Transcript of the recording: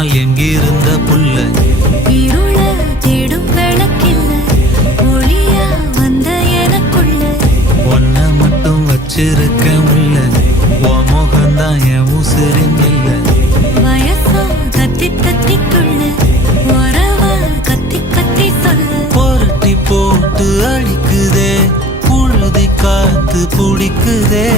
நாள் எங்கிருந்த புல்ல இருள தேடும் விளக்கில்ல ஒளியா வந்த எனக்குள்ள ஒன்ன மட்டும் வச்சிருக்க முல்ல உன் முகம்தான் என் உசிரின் இல்ல வயசோ தத்தி தத்திக்குள்ள உறவ கத்தி கத்தி சொல்ல புரட்டி போட்டு அடிக்குதே புழுதி காத்து புடிக்குதே